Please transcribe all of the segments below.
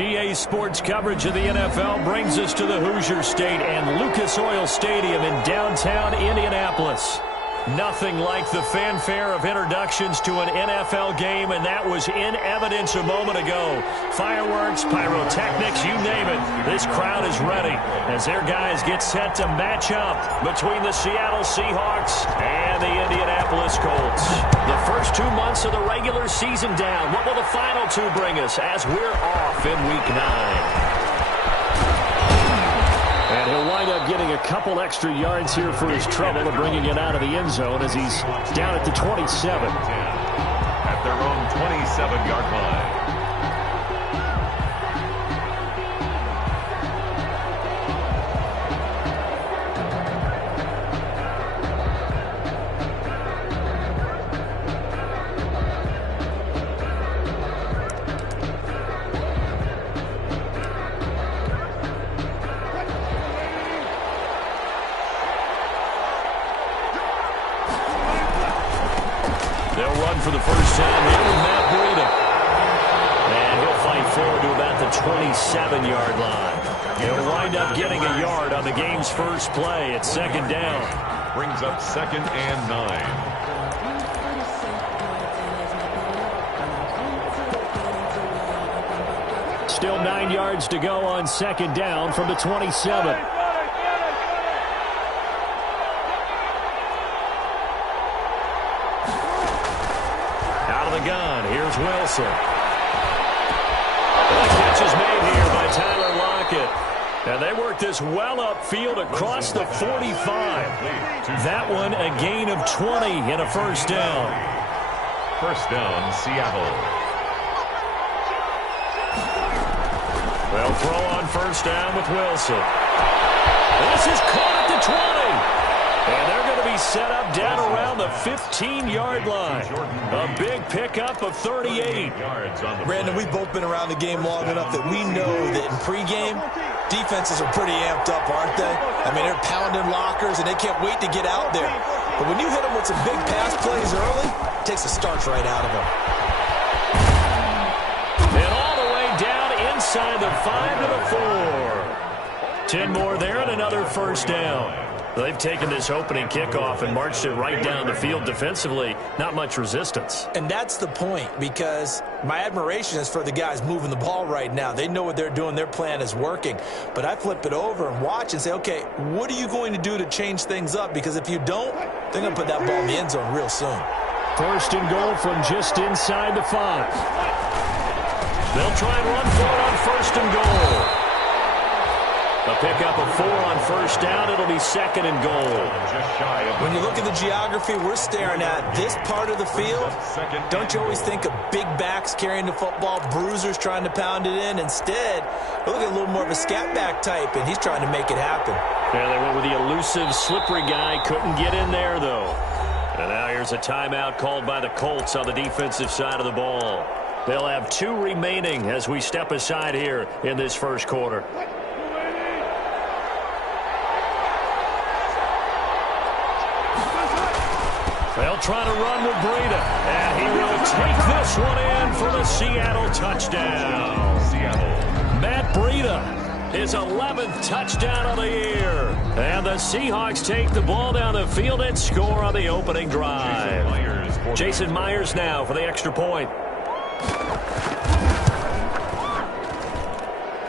EA Sports coverage of the NFL brings us to the Hoosier State and Lucas Oil Stadium in downtown Indianapolis. Nothing like the fanfare of introductions to an NFL game, and that was in evidence a moment ago. Fireworks, pyrotechnics, you name it. This crowd is ready as their guys get set to match up between the Seattle Seahawks and the Indianapolis Colts. The first 2 months of the regular season down. What will the final two bring us as we're off in Week 9? And he'll wind up getting a couple extra yards here for his trouble of bringing it out of the end zone as he's down at the 27. At their own 27-yard line. For the first time here with Matt Breida. And he'll fight forward to about the 27-yard line. He'll wind up getting a yard on the game's first play at second down. Brings up 2nd and 9. Still 9 yards to go on second down from the 27. Gun. Here's Wilson. The catch is made here by Tyler Lockett. And they work this well upfield across the 45. That one a gain of 20 and a first down. First down, Seattle. They'll throw on first down with Wilson. This is caught at the 20. And they're going to be set up down around the 15-yard line. A big pickup of 38. Brandon, we've both been around the game long enough that we know that in pregame, defenses are pretty amped up, aren't they? I mean, they're pounding lockers, and they can't wait to get out there. But when you hit them with some big pass plays early, it takes the starch right out of them. And all the way down inside the 5 to the 4. 10 more there and another first down. They've taken this opening kickoff and marched it right down the field defensively. Not much resistance. And that's the point, because my admiration is for the guys moving the ball right now. They know what they're doing. Their plan is working. But I flip it over and watch and say, okay, what are you going to do to change things up? Because if you don't, they're going to put that ball in the end zone real soon. First and goal from just inside the 5. They'll try and run for it on first and goal. A pickup of 4 on first down. It'll be 2nd and goal. Just shy of when you look at the geography we're staring at, this part of the field, don't you always think of big backs carrying the football, bruisers trying to pound it in? Instead, look at a little more of a scat back type, and he's trying to make it happen. Yeah, they went with the elusive, slippery guy. Couldn't get in there, though. And now here's a timeout called by the Colts on the defensive side of the ball. They'll have 2 remaining as we step aside here in this first quarter. They'll try to run with Breida, and he will take this one in for the Seattle touchdown. Seattle. Matt Breida, his 11th touchdown of the year. And the Seahawks take the ball down the field and score on the opening drive. Jason Myers now for the extra point.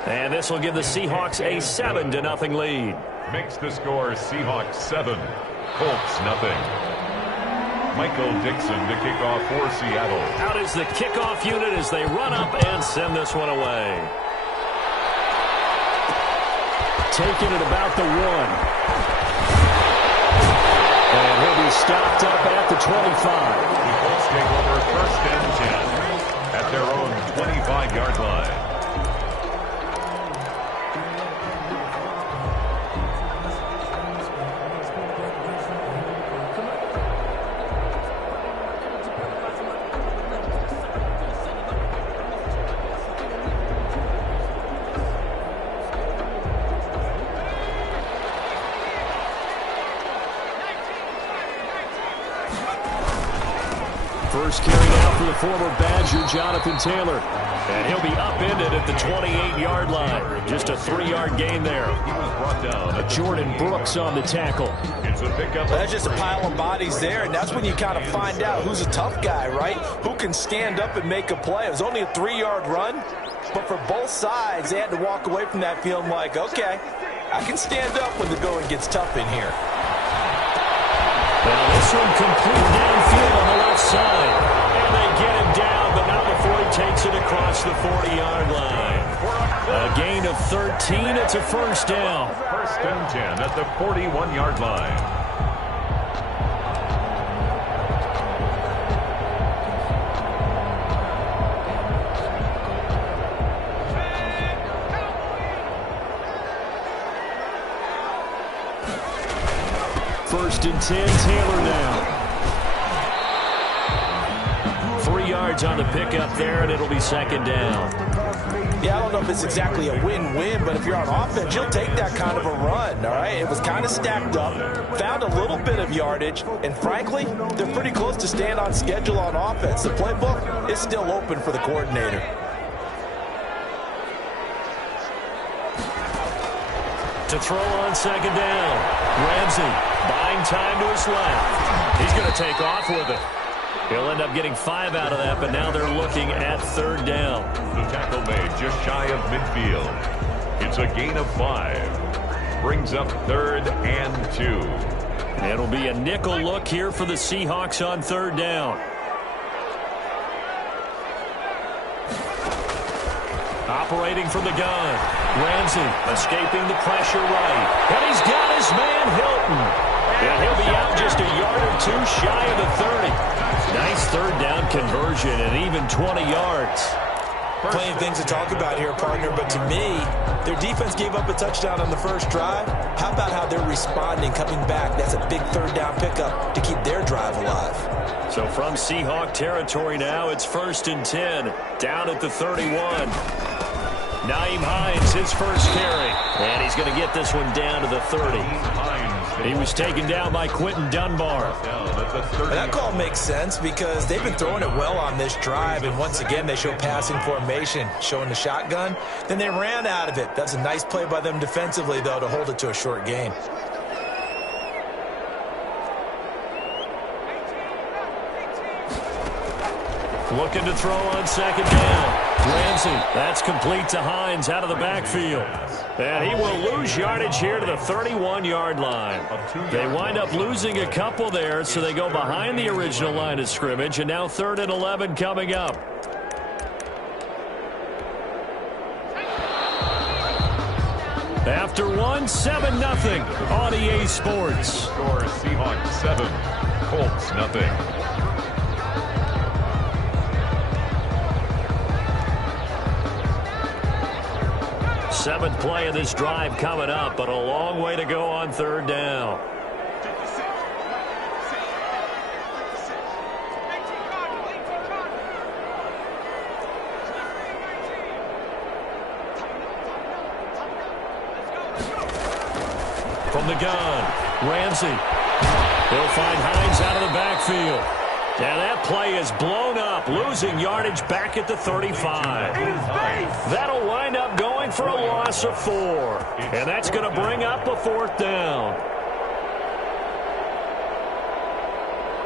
And this will give the Seahawks a 7-0 lead. Makes the score Seahawks 7, Colts nothing. Michael Dixon to kick off for Seattle. Out is the kickoff unit as they run up and send this one away. Taking it about the 1. And he'll be stopped up at the 25. The Colts take over 1st and 10 at their own 25-yard line. First carry now for the former Badger, Jonathan Taylor. And he'll be upended at the 28-yard line. Just a 3-yard gain there. He was brought down. Jordan Brooks on the tackle. It's a pickup. That's just a pile of bodies there, and that's when you kind of find out who's a tough guy, right? Who can stand up and make a play. It was only a 3-yard run, but for both sides, they had to walk away from that feeling like, okay, I can stand up when the going gets tough in here. Now this one complete downfield on the left side. And they get him down, but not before he takes it across the 40-yard line. A gain of 13. It's a first down. First and 10 at the 41-yard line. First and 10, Taylor now. 3 yards on the pickup there, and it'll be second down. Yeah, I don't know if it's exactly a win-win, but if you're on offense, you'll take that kind of a run, all right? It was kind of stacked up, found a little bit of yardage, and frankly, they're pretty close to staying on schedule on offense. The playbook is still open for the coordinator. To throw on second down. Ramsey buying time to his left. He's going to take off with it. He'll end up getting 5 out of that, but now they're looking at third down. The tackle made just shy of midfield. It's a gain of 5. Brings up third and 2. It'll be a nickel look here for the Seahawks on third down. Operating from the gun. Ramsey escaping the pressure right. And he's got his man Hilton. And he'll be out just a yard or two shy of the 30. Nice third down conversion and even 20 yards. Plenty of things to talk about here, partner, but to me, their defense gave up a touchdown on the first drive. How about how they're responding, coming back? That's a big third down pickup to keep their drive alive. So from Seahawk territory now, it's first and 10, down at the 31. Naeem Hines, his first carry. And he's going to get this one down to the 30. He was taken down by Quentin Dunbar. And that call makes sense because they've been throwing it well on this drive. And once again, they show passing formation, showing the shotgun. Then they ran out of it. That's a nice play by them defensively, though, to hold it to a short gain. Looking to throw on second down. Ramsey, that's complete to Hines out of the backfield. And he will lose yardage here to the 31-yard line. They wind up losing a couple there, so they go behind the original line of scrimmage, and now 3rd and 11 coming up. After 7-0 on EA Sports. Score Seahawks 7, Colts nothing. Seventh play of this drive coming up, but a long way to go on third down. From the gun, Ramsey. He'll find Hines out of the backfield. And that play is blown up, losing yardage back at the 35. That'll wind up going for a loss of 4. And that's going to bring up a 4th down.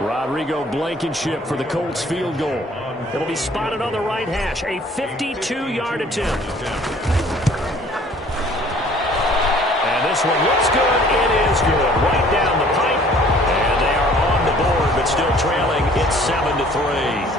Rodrigo Blankenship for the Colts field goal. It'll be spotted on the right hash, a 52-yard attempt. And this one looks good. It is good. Right down the pipe. And they are on the board, but still trailing. It's 7-3.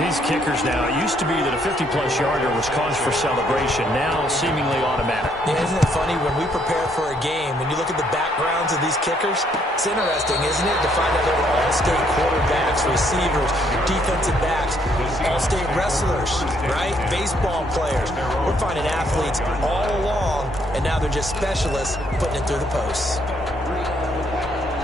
These kickers now, it used to be that a 50-plus yarder was cause for celebration. Now seemingly automatic. Yeah, isn't it funny when we prepare for a game, when you look at the backgrounds of these kickers, it's interesting, isn't it, to find out they're all-state quarterbacks, receivers, defensive backs, all-state wrestlers, right? Baseball players. We're finding athletes all along, and now they're just specialists putting it through the posts.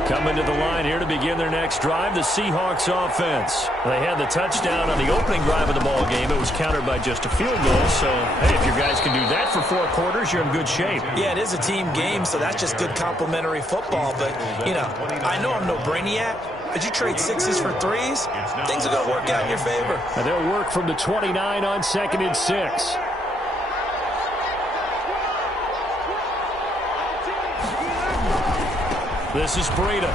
Coming to the line here to begin their next drive, the Seahawks offense. They had the touchdown on the opening drive of the ball game. It was countered by just a field goal. So, hey, if your guys can do that for 4 quarters, you're in good shape. Yeah, it is a team game, so that's just good complimentary football. But, you know, I know I'm no brainiac, as you trade 6s for 3s, things are going to work out in your favor. And they'll work from the 29 on 2nd and 6. This is Breida.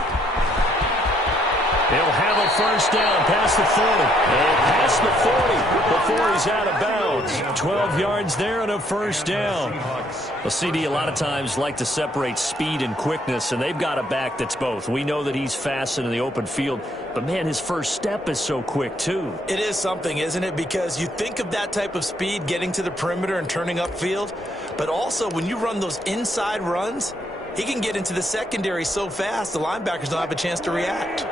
He'll have a first down past the 40. And past the 40 before he's out of bounds. 12 yards there and a first down. Well, CD, a lot of times like to separate speed and quickness, and they've got a back that's both. We know that he's fast in the open field, but, man, his first step is so quick, too. It is something, isn't it? Because you think of that type of speed getting to the perimeter and turning upfield, but also when you run those inside runs, he can get into the secondary so fast the linebackers don't have a chance to react.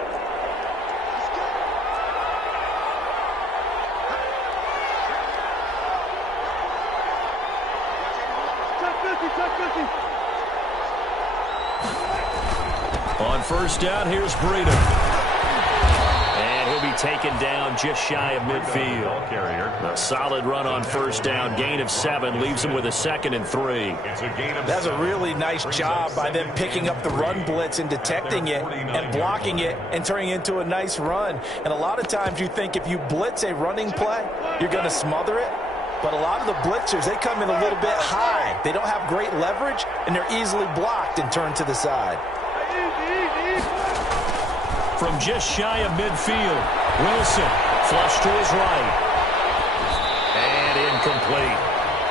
On first down, here's Breida. And he'll be taken down just shy of midfield. A solid run on first down. Gain of 7 leaves him with a 2nd and 3. That's a really nice job by them picking up the run blitz and detecting it and blocking it and turning it into a nice run. And a lot of times you think if you blitz a running play, you're going to smother it. But a lot of the blitzers, they come in a little bit high. They don't have great leverage, and they're easily blocked and turned to the side. From just shy of midfield, Wilson flush to his right. And incomplete.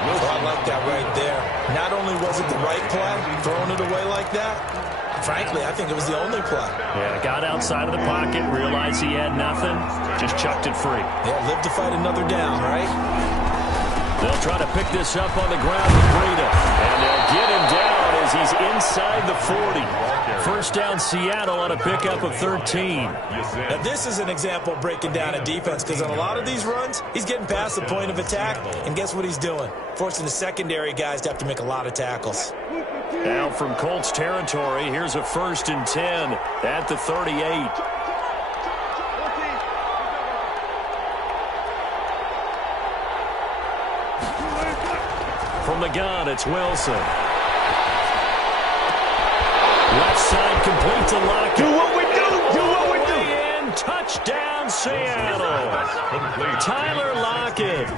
Oh, I like that right there. Not only was it the right play, throwing it away like that, frankly, I think it was the only play. Yeah, got outside of the pocket, realized he had nothing, just chucked it free. Yeah, live to fight another down, right? They'll try to pick this up on the ground with Breida. And they'll get him down as he's inside the 40. First down Seattle on a pickup of 13. Now this is an example of breaking down a defense, because on a lot of these runs, he's getting past the point of attack, and guess what he's doing? Forcing the secondary guys to have to make a lot of tackles. Now from Colts territory, here's a 1st and 10 at the 38. From the gun, it's Wilson. Left side complete to Lockett. Do what we do. Do what we do. In, touchdown, Seattle. Tyler Lockett,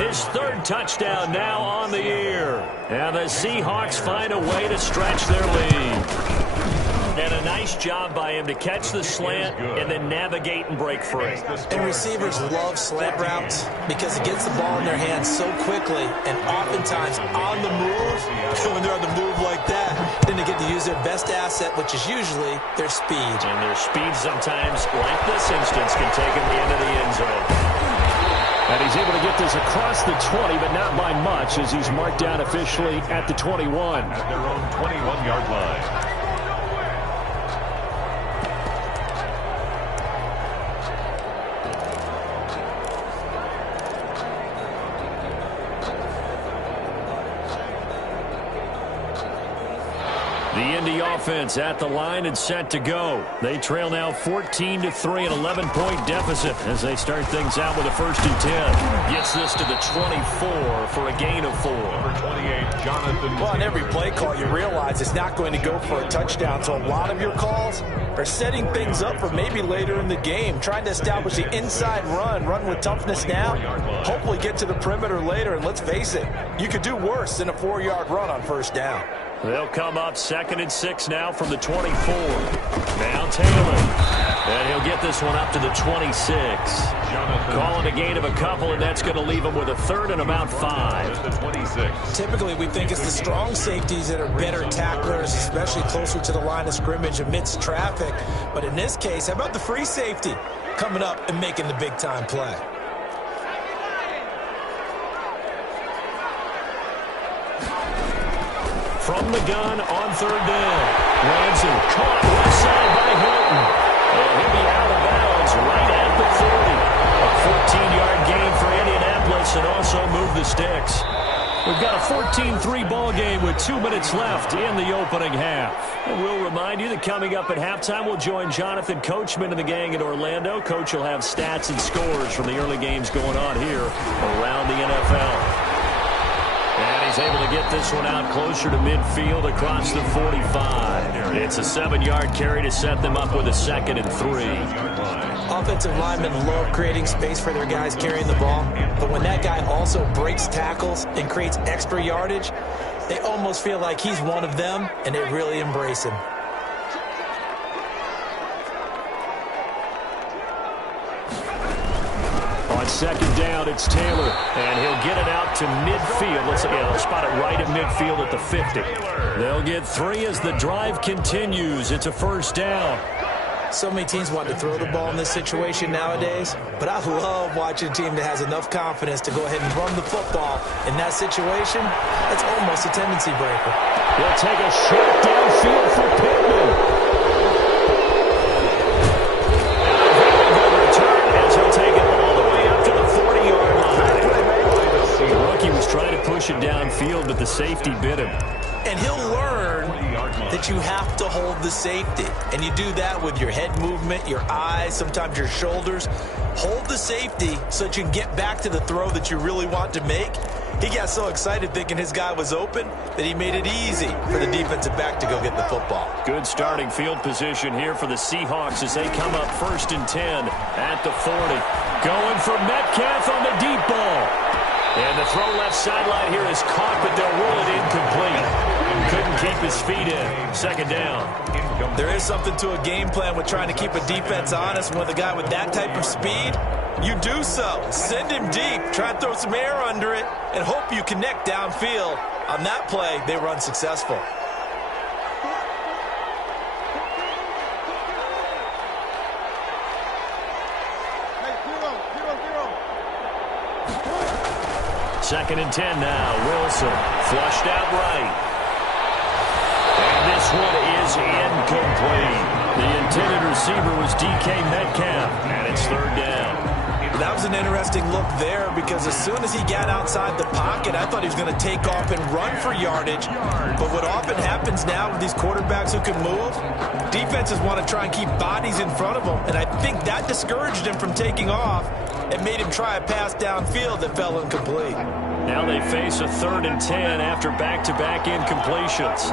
his 3rd touchdown now on the year. And the Seahawks find a way to stretch their lead. And a nice job by him to catch the slant and then navigate and break free. And receivers love slant routes because it gets the ball in their hands so quickly, and oftentimes on the move. When they're on the move like that, then they get to use their best asset, which is usually their speed. And their speed sometimes, like this instance, can take them into the end zone. And he's able to get this across the 20, but not by much, as he's marked down officially at the 21. At their own 21-yard line. The Indy offense at the line and set to go. They trail now 14-3, an 11-point deficit as they start things out with a 1st and 10. Gets this to the 24 for a gain of 4. Number 28, Jonathan. Well, on every play call, you realize it's not going to go for a touchdown. So a lot of your calls are setting things up for maybe later in the game, trying to establish the inside run with toughness now, hopefully get to the perimeter later. And let's face it, you could do worse than a 4-yard run on first down. They'll come up 2nd and 6 now from the 24. Now Taylor. And he'll get this one up to the 26. Calling a gain of a couple, and that's going to leave him with a 3rd and about 5. The 26. Typically, we think it's the strong safeties that are better tacklers, especially closer to the line of scrimmage amidst traffic. But in this case, how about the free safety coming up and making the big-time play? From the gun on 3rd down. Ramsey caught left side by Hilton. And he'll be out of bounds right at the 40. A 14-yard gain for Indianapolis and also move the sticks. We've got a 14-3 ball game with 2 minutes left in the opening half. And we'll remind you that coming up at halftime, we'll join Jonathan Coachman and the gang in Orlando. Coach will have stats and scores from the early games going on here around the NFL. And he's able to get this one out closer to midfield across the 45. It's a 7-yard carry to set them up with a 2nd and 3. Offensive linemen love creating space for their guys carrying the ball, but when that guy also breaks tackles and creates extra yardage, they almost feel like he's one of them, and they really embrace him. On 2nd down, it's Taylor, and he'll get it out to midfield. They'll spot it right at midfield at the 50. They'll get 3 as the drive continues. It's a 1st down. So many teams want to throw the ball in this situation nowadays, but I love watching a team that has enough confidence to go ahead and run the football. In that situation, that's almost a tendency breaker. He'll take a shot downfield for Pittman. Very good return as he'll take it all the way up to the 40-yard line. The rookie was trying to push it downfield, but the safety bit him. And he'll learn that you have to hold the safety. And you do that with your head movement, your eyes, sometimes your shoulders. Hold the safety so that you can get back to the throw that you really want to make. He got so excited thinking his guy was open that he made it easy for the defensive back to go get the football. Good starting field position here for the Seahawks as they come up 1st and 10 at the 40. Going for Metcalf on the deep ball. And the throw left sideline here is caught, but they'll rule it incomplete. Couldn't keep his feet in. 2nd down. There is something to a game plan with trying to keep a defense honest. With a guy with that type of speed, you do so. Send him deep. Try and throw some air under it and hope you connect downfield. On that play, they were unsuccessful. Second and 10 now. Wilson flushed out right. And this one is incomplete. The intended receiver was DK Metcalf, and it's 3rd down. That was an interesting look there because as soon as he got outside the pocket, I thought he was going to take off and run for yardage. But what often happens now with these quarterbacks who can move, defenses want to try and keep bodies in front of them, and I think that discouraged him from taking off and made him try a pass downfield that fell incomplete. Now they face a 3rd and 10 after back-to-back incompletions.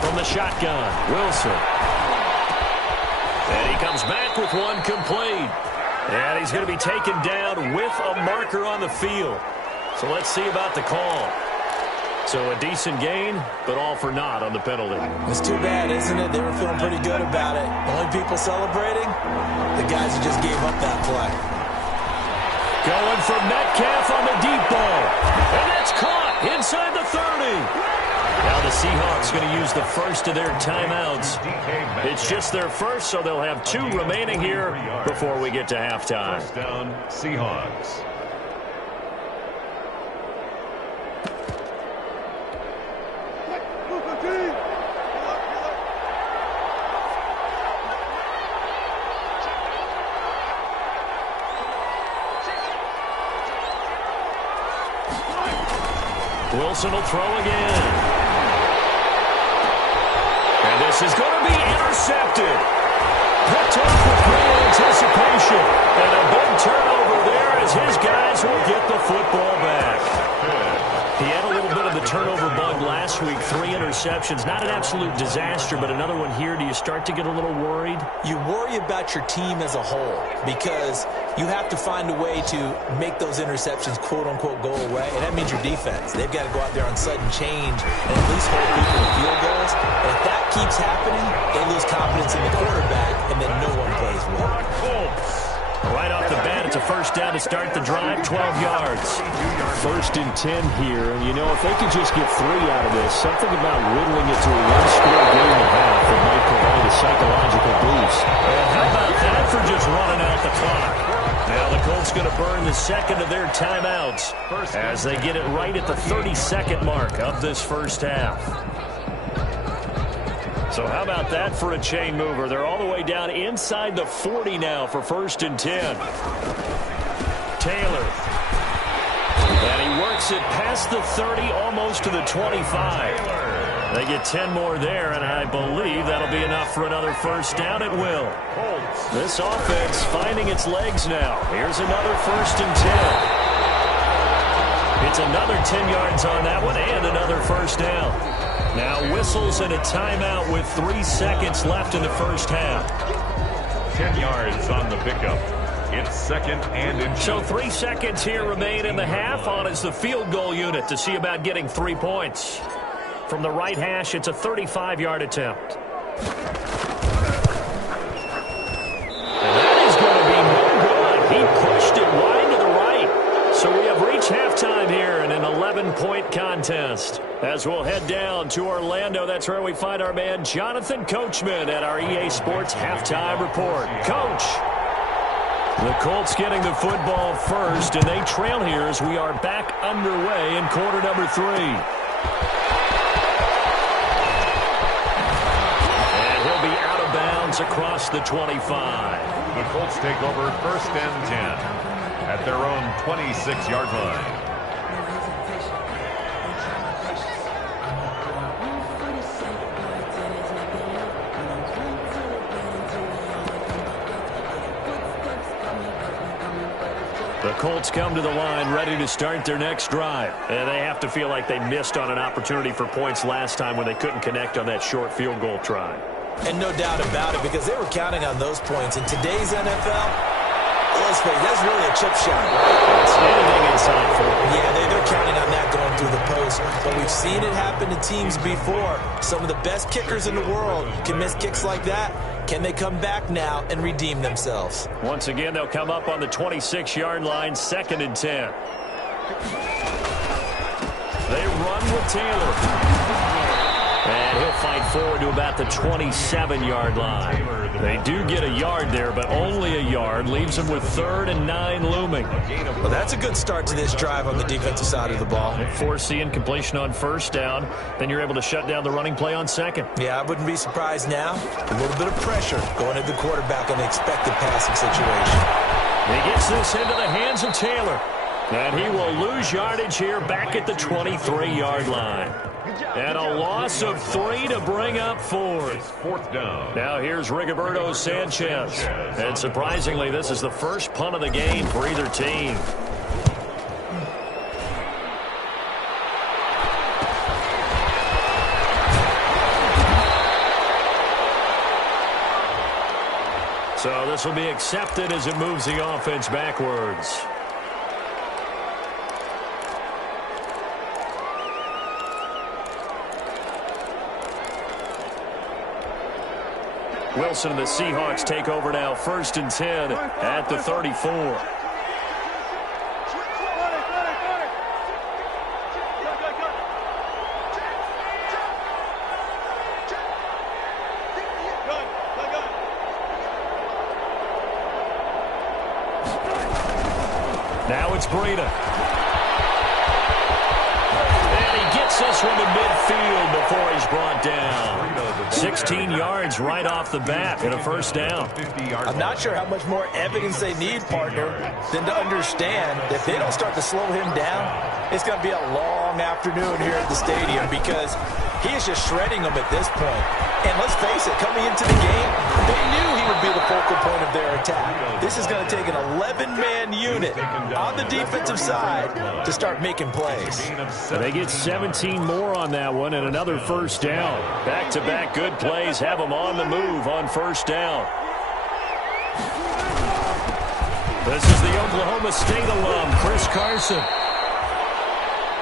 From the shotgun, Wilson. And he comes back with one complete. And he's going to be taken down with a marker on the field. So let's see about the call. So a decent gain, but all for naught on the penalty. It's too bad, isn't it? They were feeling pretty good about it. Only people celebrating, the guys who just gave up that play. Going for Metcalf on the deep ball. And that's caught inside the 30. Now the Seahawks going to use the first of their timeouts. It's just their first, so they'll have 2 remaining here before we get to halftime. 1st down, Seahawks. Wilson will throw again. And this is going to be intercepted. Picked off with great anticipation. And a big turnover there as his guys will get the football back. He had a little bit of the turnover bug last week. 3 interceptions. Not an absolute disaster, but another one here. Do you start to get a little worried? You worry about your team as a whole because you have to find a way to make those interceptions, quote-unquote, go away. And that means your defense. They've got to go out there on sudden change and at least hold people to field goals. And if that keeps happening, they lose confidence in the quarterback, and then no one plays well. Right off the bat, it's a 1st down to start the drive, 12 yards. 1st and 10 here, and you know, if they could just get 3 out of this, something about whittling it to a 1-score game and a half that might provide a psychological boost. And how about that for just running out the clock? Now the Colts going to burn the 2nd of their timeouts as they get it right at the 32nd mark of this 1st half. So how about that for a chain mover? They're all the way down inside the 40 now for 1st and 10. Taylor. And he works makes it past the 30, almost to the 25. They get 10 more there, and I believe that'll be enough for another first down at will. This offense finding its legs now. Here's another 1st and 10. It's another 10 yards on that one and another first down. Now whistles and a timeout with 3 seconds left in the first half. 10 yards on the pickup. It's 2nd and inches. So 3 seconds here remain in the half. On is the field goal unit to see about getting 3 points. From the right hash, it's a 35-yard attempt. And that is going to be no good. He pushed it wide to the right. So we have reached halftime here in an 11-point contest. As we'll head down to Orlando, that's where we find our man Jonathan Coachman at our EA Sports Halftime Report. Coach. The Colts getting the football first, and they trail here as we are back underway in quarter number 3. And he'll be out of bounds across the 25. The Colts take over 1st and 10 at their own 26-yard line. The Colts come to the line ready to start their next drive. And they have to feel like they missed on an opportunity for points last time when they couldn't connect on that short field goal try. And no doubt about it, because they were counting on those points. In today's NFL, let's face it, that's really a chip shot, right? It's anything inside 4. Yeah, they're counting on that going through the post. But we've seen it happen to teams before. Some of the best kickers in the world can miss kicks like that. Can they come back now and redeem themselves? Once again, they'll come up on the 26-yard line, 2nd and 10. They run with Taylor. And he'll fight forward to about the 27-yard line. They do get a yard there, but only a yard. Leaves them with 3rd and 9 looming. Well, that's a good start to this drive on the defensive side of the ball. Force the incompletion on 1st down. Then you're able to shut down the running play on 2nd. Yeah, I wouldn't be surprised now. A little bit of pressure going at the quarterback on the expected passing situation. He gets this into the hands of Taylor. And he will lose yardage here back at the 23-yard line. And a loss of 3 to bring up 4th. 4th down. Now here's Rigoberto Sanchez. And surprisingly, this is the first punt of the game for either team. So this will be accepted as it moves the offense backwards. Wilson and the Seahawks take over now, 1st and 10 at the 34. Now it's Breida. And he gets this one to midfield before he's brought down. 16 yards right off the bat and a 1st down. I'm not sure how much more evidence they need, partner, than to understand that if they don't start to slow him down, it's going to be a long afternoon here at the stadium because he is just shredding them at this point. And let's face it, coming into the game, they knew he would be the focal point of their attack. This is going to take an 11-man unit on the defensive side to start making plays. And they get 17 more on that one and another 1st down. Back-to-back good plays have them on the move on 1st down. This is the Oklahoma State alum, Chris Carson.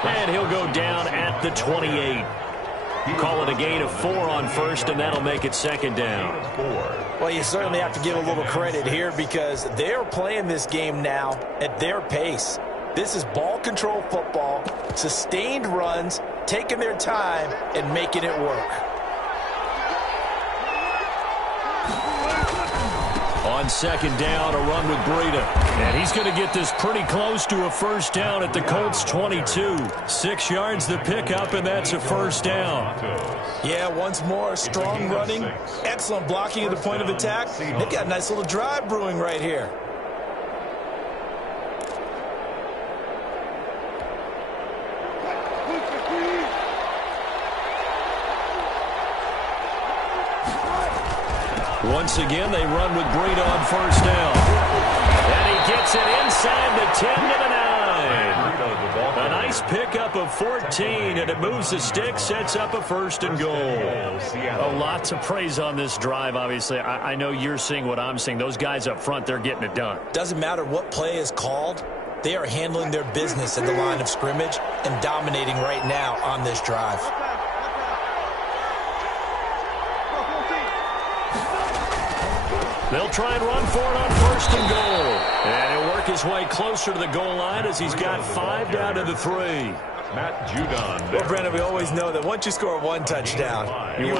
And he'll go down at the 28. Call it a gain of 4 on 1st, and that'll make it 2nd down. Well, you certainly have to give a little credit here because they're playing this game now at their pace. This is ball control football, sustained runs, taking their time, and making it work. On 2nd down, a run with Breida. And he's going to get this pretty close to a 1st down at the Colts 22. 6 yards the pickup, and that's a 1st down. Yeah, once more, strong running, excellent blocking at the point of attack. They've got a nice little drive brewing right here. Once again, they run with Breida on first down. And he gets it inside the 10 to the 9. A nice pickup of 14, and it moves the stick, sets up a 1st and goal. A lot to praise on this drive, obviously. I know you're seeing what I'm seeing. Those guys up front, they're getting it done. Doesn't matter what play is called. They are handling their business at the line of scrimmage and dominating right now on this drive. They'll try and run for it on 1st and goal. And he'll work his way closer to the goal line as he's got 5 down to the 3. Matt Judon. Well, Brandon, we always know that once you score 1 touchdown, you're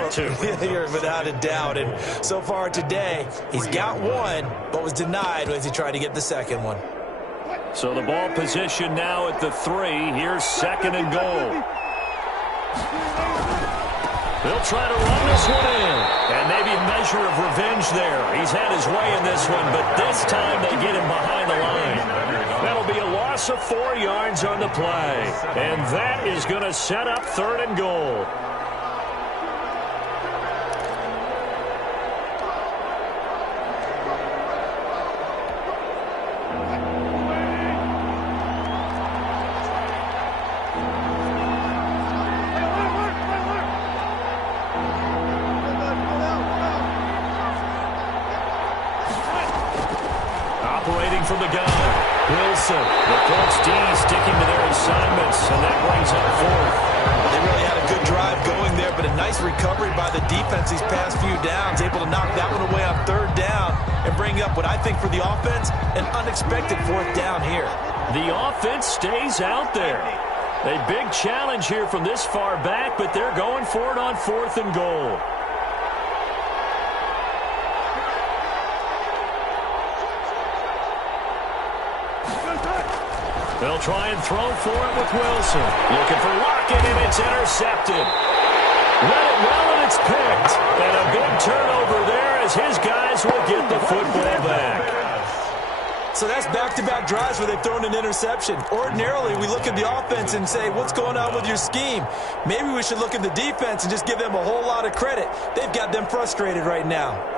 without a doubt. And so far today, he's got 1, but was denied as he tried to get the 2nd one. So the ball position now at the 3. Here's 2nd and goal. They'll try to run this one in. And maybe a measure of revenge there. He's had his way in this one, but this time they get him behind the line. That'll be a loss of 4 yards on the play. And that is going to set up 3rd and goal. From the gun, Wilson. The Colts D sticking to their assignments, and that brings up 4th. They really had a good drive going there, but a nice recovery by the defense these past few downs, able to knock that one away on 3rd down and bring up what I think for the offense, an unexpected 4th down here. The offense stays out there. A big challenge here from this far back, but they're going for it on 4th and goal. They'll try and throw for it with Wilson. Looking for Lockett, and it's intercepted. Let it well, and it's picked. And a big turnover there as his guys will get the football back. So that's back-to-back drives where they've thrown an interception. Ordinarily, we look at the offense and say, what's going on with your scheme? Maybe we should look at the defense and just give them a whole lot of credit. They've got them frustrated right now.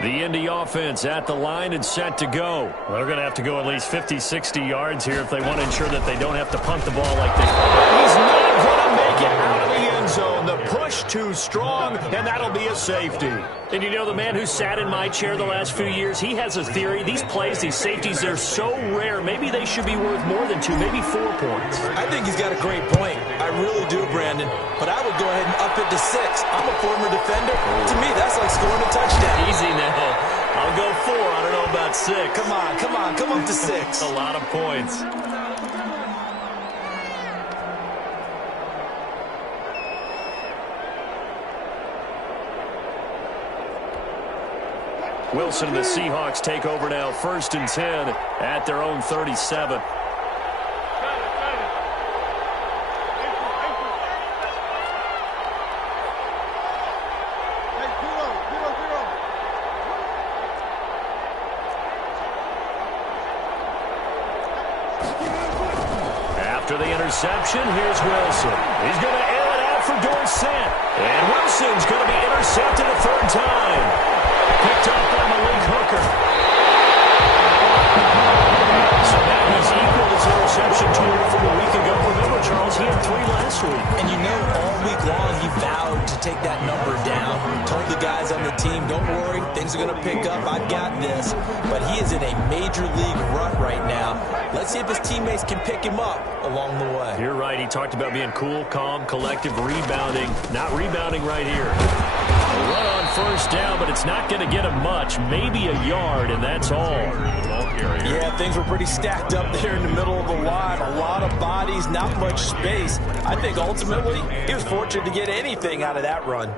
The Indy offense at the line and set to go. They're going to have to go at least 50, 60 yards here if they want to ensure that they don't have to punt the ball like they. He's not going to make it out of the end zone. The push too strong, and that'll be a safety. And you know, the man who sat in my chair the last few years, he has a theory. These plays, these safeties, they're so rare. Maybe they should be worth more than 2, maybe 4 points. I think he's got a great point. I really do, Brandon. But I would go ahead and up it to 6. I'm a former defender. To me, that's like scoring a touchdown. Easy now. I'll go 4. I don't know about 6. Come on. Come up to 6. A lot of points. Wilson and the Seahawks take over now, 1st and 10 at their own 37. After the interception, here's Wilson. He's going to air it out for Dorsett. And Wilson's going to be intercepted a 3rd time. Picked up by Malik Hooker. So that was equal his interception total from a week ago. Remember, Charles, he had 3 last week. And you know, all week long he vowed to take that number down. Told the guys on the team, don't worry, things are going to pick up. I've got this. But he is in a major league rut right now. Let's see if his teammates can pick him up along the way. You're right. He talked about being cool, calm, collective, rebounding. Not rebounding right here. A run on 1st down, but it's not going to get him much. Maybe a yard, and that's all. Yeah, things were pretty stacked up there in the middle of the line. A lot of bodies, not much space. I think ultimately he was fortunate to get anything out of that run.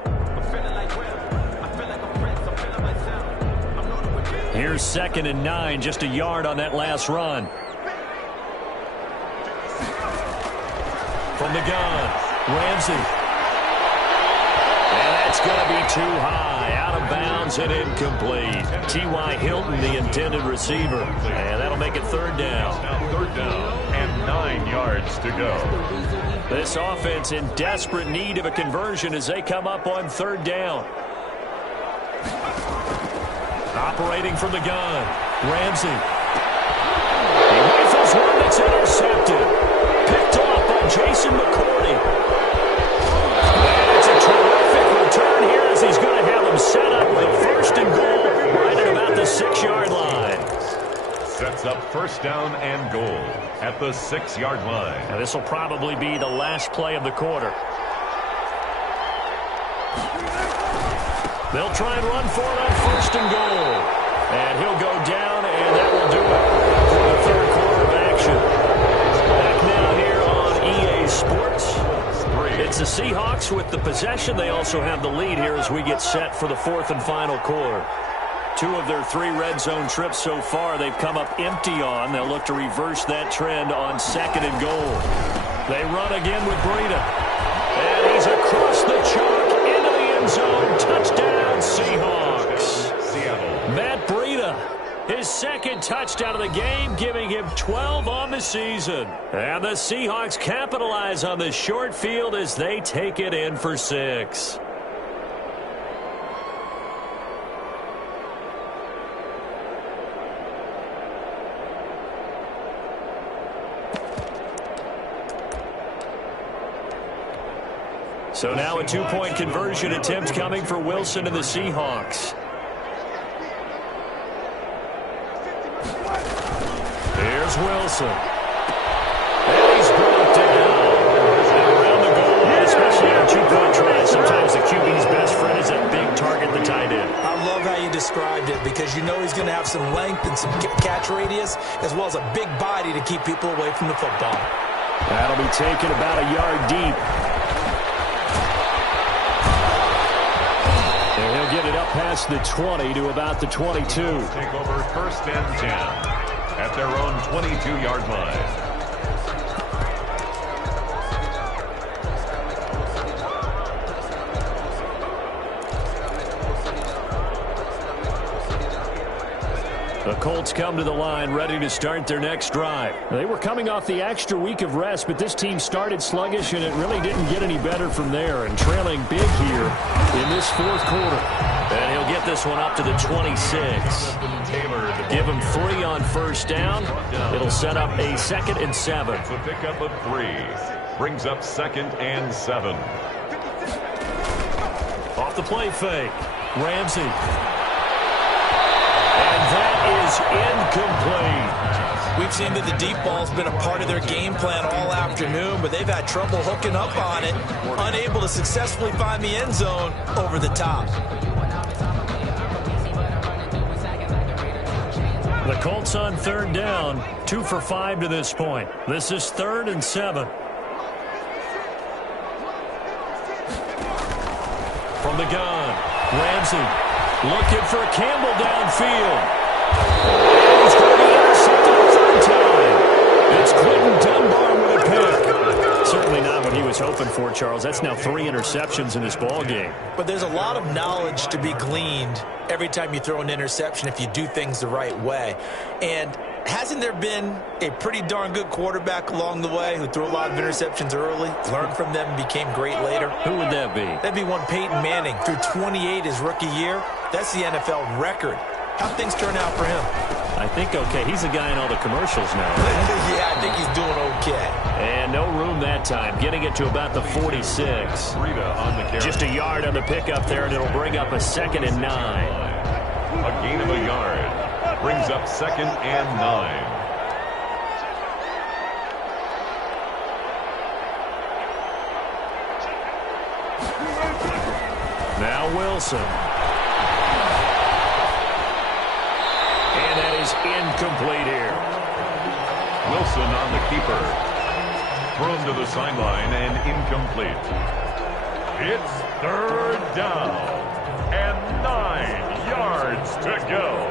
Here's 2nd and 9, just a yard on that last run. From the gun, Ramsey. And that's going to be too high, out of bounds and incomplete. T.Y. Hilton, the intended receiver. And that'll make it third down. Third down and 9 yards to go. This offense in desperate need of a conversion as they come up on third down. Operating from the gun, Ramsey. He rifles one that's intercepted. Picked off by Jason McCourty. And it's a terrific return here as he's going to have them set up with a first and goal right at about the 6-yard line. Sets up first down and goal at the 6-yard line. Now this will probably be the last play of the quarter. They'll try and run for it on first and goal. And he'll go down, and that will do it for the third quarter of action. Back now here on EA Sports. It's the Seahawks with the possession. They also have the lead here as we get set for the fourth and final quarter. 2 of their 3 red zone trips so far they've come up empty on. They'll look to reverse that trend on second and goal. They run again with Breida. And he's across the chalk into the end zone. Touchdown, Seahawks. Seattle. Matt Breida, his second touchdown of the game, giving him 12 on the season. And the Seahawks capitalize on the short field as they take it in for 6. So now a 2-point conversion attempt coming for Wilson and the Seahawks. Here's Wilson. And he's brought down. Around the goal line, especially on 2-point tries, sometimes the QB's best friend is that big target, the tight end. I love how you described it because you know he's going to have some length and some catch radius as well as a big body to keep people away from the football. That'll be taken about a yard deep. And he'll get it up past the 20 to about the 22. Take over first and 10 at their own 22-yard line. The Colts come to the line ready to start their next drive. They were coming off the extra week of rest, but this team started sluggish, and it really didn't get any better from there. And trailing big here in this fourth quarter. And he'll get this one up to the 26. Give him 3 on first down. It'll set up a 2nd and 7. It's a pickup of 3. Brings up 2nd and 7. Off the play fake. Ramsey. And that is incomplete. We've seen that the deep ball's been a part of their game plan all afternoon, but they've had trouble hooking up on it, unable to successfully find the end zone over the top. The Colts on third down, 2 for 5 to this point. This is 3rd and 7. From the gun, Ramsey looking for Campbell downfield. He's going to be intercepted a 3rd time. It's Clinton Dunbar with a pick. Certainly not what he was hoping for, Charles. That's now 3 interceptions in this ball game. But there's a lot of knowledge to be gleaned every time you throw an interception if you do things the right way. And hasn't there been a pretty darn good quarterback along the way who threw a lot of interceptions early, learned from them, and became great later? Who would that be? That'd be one Peyton Manning. Threw 28 his rookie year. That's the NFL record. How'd things turn out for him? I think okay. He's the guy in all the commercials now. Yeah, I think he's doing okay. And no room that time. Getting it to about the 46. Breida on the carry. Just a yard on the pickup there, and it'll bring up a 2nd and 9. A gain of a yard. Brings up 2nd and 9. Now Wilson. And that is incomplete here. Wilson on the keeper. Thrown to the sideline and incomplete. It's 3rd down and 9 yards to go.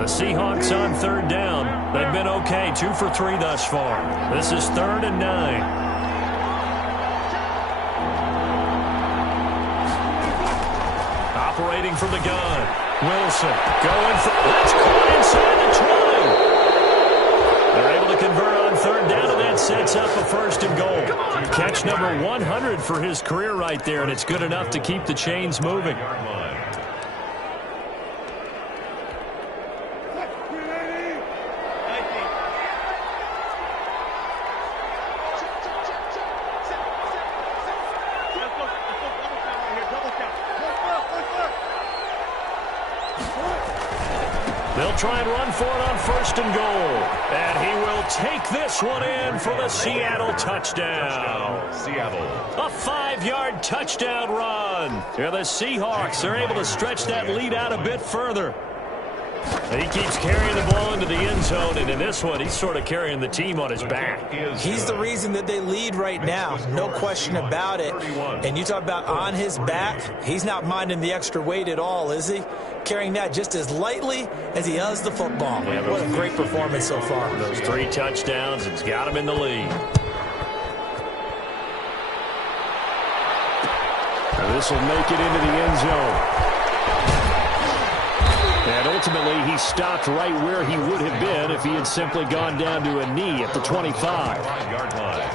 The Seahawks on third down. They've been okay, 2 for 3 thus far. This is 3rd and 9. Operating from the gun. Wilson going for, that's caught inside the 20. They're able to convert on third down, and that sets up a 1st and goal. Catch number 100 for his career right there, and it's good enough to keep the chains moving. They'll try and run for it on 1st and goal. And he will take this one in for the Seattle touchdown. Seattle. A 5-yard touchdown run. Yeah, the Seahawks are able to stretch that lead out a bit further. He keeps carrying the ball into the end zone, and in this one, he's sort of carrying the team on his back. He's the reason that they lead right now, no question about it. And you talk about on his back, he's not minding the extra weight at all, is he? Carrying that just as lightly as he does the football. Yeah, what a great performance so far. Those 3 touchdowns, it's got him in the lead. Now this will make it into the end zone. And ultimately, he stopped right where he would have been if he had simply gone down to a knee at the 25. Yard line.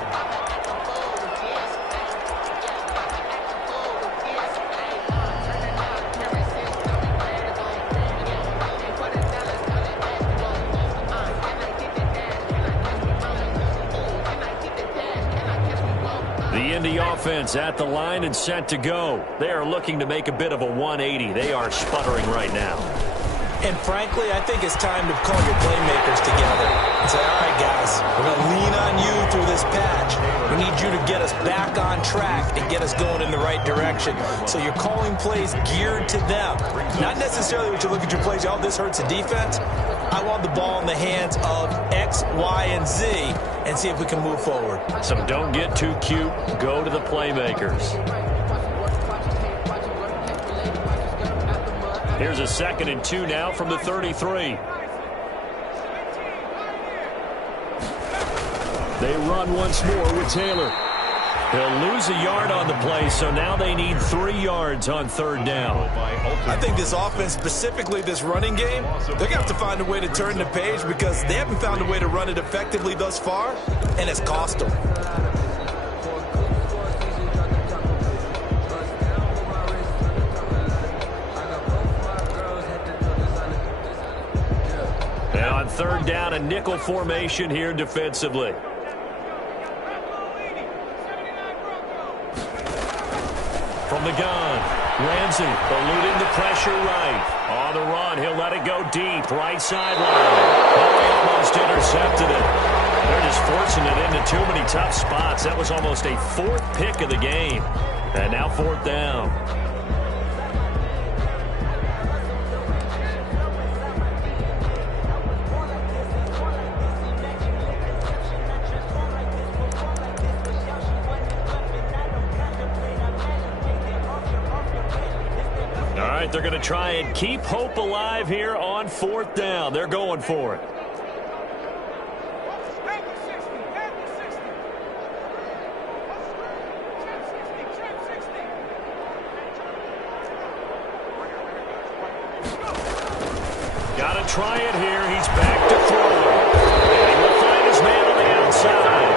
The Indy offense at the line and set to go. They are looking to make a bit of a 180. They are sputtering right now. And frankly, I think it's time to call your playmakers together and say, all right, guys, we're going to lean on you through this patch. We need you to get us back on track and get us going in the right direction. So you're calling plays geared to them. Not necessarily what you look at your plays, oh, this hurts the defense. I want the ball in the hands of X, Y, and Z and see if we can move forward. So don't get too cute. Go to the playmakers. Here's a 2nd and 2 now from the 33. They run once more with Taylor. He'll lose a yard on the play, so now they need 3 yards on 3rd down. I think this offense, specifically this running game, they're going to have to find a way to turn the page because they haven't found a way to run it effectively thus far, and it's cost them. And on 3rd down, a nickel formation here defensively. From the gun, Ramsey eluding the pressure right. On the run, he'll let it go deep, right sideline. Oh, he almost intercepted it. They're just forcing it into too many tough spots. That was almost a 4th pick of the game. And now 4th down. They're going to try and keep hope alive here on 4th down. They're going for it. Got to try it here. He's back to throw. And he will find his man on the outside.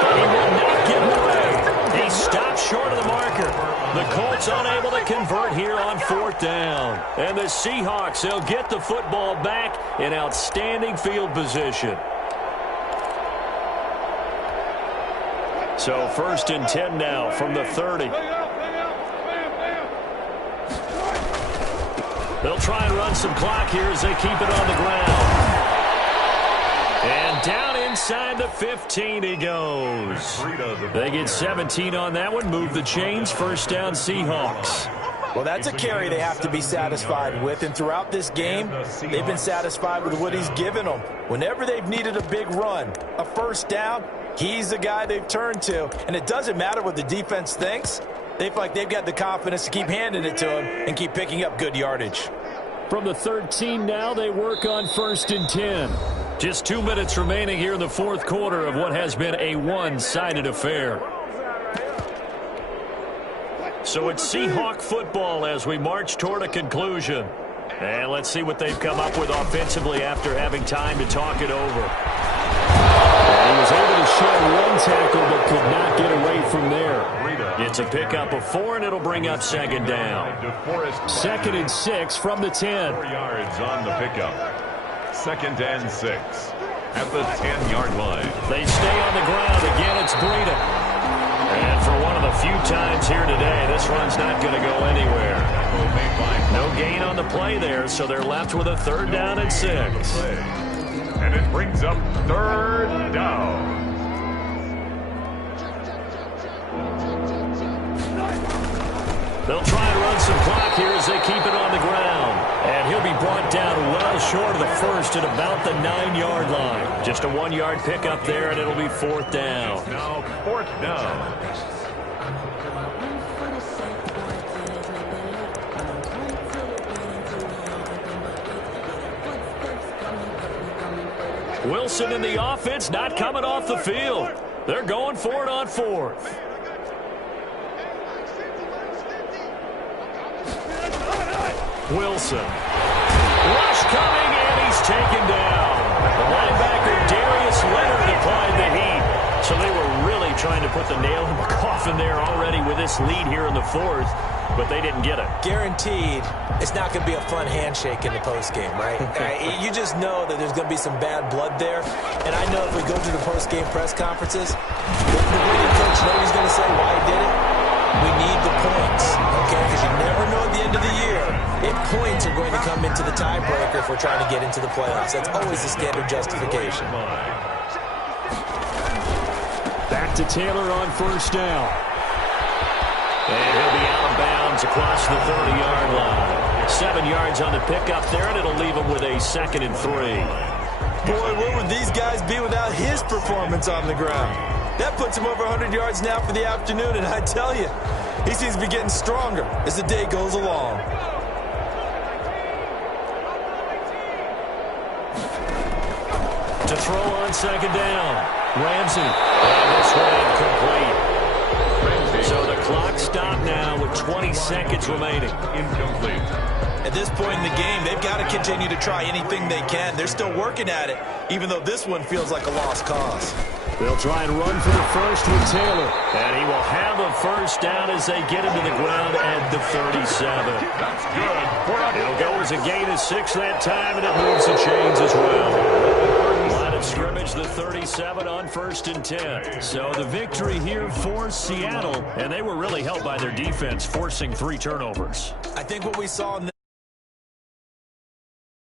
But he will not get away. He stops short of the marker. The Colts unable to convert here on 4th down. And the Seahawks, they'll get the football back in outstanding field position. So 1st and 10 now from the 30. They'll try and run some clock here as they keep it on the ground. And down inside the 15 he goes. They get 17 on that one. Move the chains. 1st down Seahawks. Well, that's a carry they have to be satisfied with. And throughout this game, they've been satisfied with what he's given them. Whenever they've needed a big run, a 1st down, he's the guy they've turned to. And it doesn't matter what the defense thinks. They feel like they've got the confidence to keep handing it to him and keep picking up good yardage. From the 13 now, they work on 1st and 10. Just 2 minutes remaining here in the fourth quarter of what has been a one-sided affair. So it's Seahawk football as we march toward a conclusion. And let's see what they've come up with offensively after having time to talk it over. And he was able to shed one tackle but could not get away from there. It's a pickup of 4, and it'll bring up 2nd down. 2nd and 6 from the 10. 4 yards on the pickup. 2nd and 6 at the 10-yard line. They stay on the ground. Again, it's Breida. And for one of the few times here today, this run's not going to go anywhere. No gain on the play there, so they're left with a 3rd down and 6. And it brings up 3rd down. They'll try and run some clock here as they keep it on the ground. And he'll be brought down well short of the 1st at about the 9-yard line. Just a 1-yard pickup there, and it'll be 4th down. Now 4th down. Wilson in the offense, not coming off the field. They're going for it on 4th. Wilson. Rush coming, and he's taken down. The linebacker, Darius Leonard, applied the heat. So they were really trying to put the nail in the coffin there already with this lead here in the 4th, but they didn't get it. Guaranteed, it's not going to be a fun handshake in the postgame, right? You just know that there's going to be some bad blood there. And I know if we go to the postgame press conferences, the winning coach knows he's going to say why he did it. We need the points, okay? Because you never know at the end of the year if points are going to come into the tiebreaker if we're trying to get into the playoffs. That's always the standard justification. Back to Taylor on 1st down. And he'll be out of bounds across the 30-yard line. 7 yards on the pickup there, and it'll leave him with a 2nd and 3. Boy, where would these guys be without his performance on the ground? That puts him over 100 yards now for the afternoon, and I tell you, he seems to be getting stronger as the day goes along. To throw on 2nd down, Ramsey. And this one incomplete. So the clock stopped now with 20 seconds remaining. Incomplete. At this point in the game, they've got to continue to try anything they can. They're still working at it, even though this one feels like a lost cause. They'll try and run for the 1st with Taylor. And he will have a 1st down as they get him to the ground at the 37. That's good. It'll go as a gain of 6 that time, and it moves the chains as well. Line of scrimmage, the 37 on 1st and 10. So the victory here for Seattle, and they were really helped by their defense, forcing 3 turnovers. I think what we saw in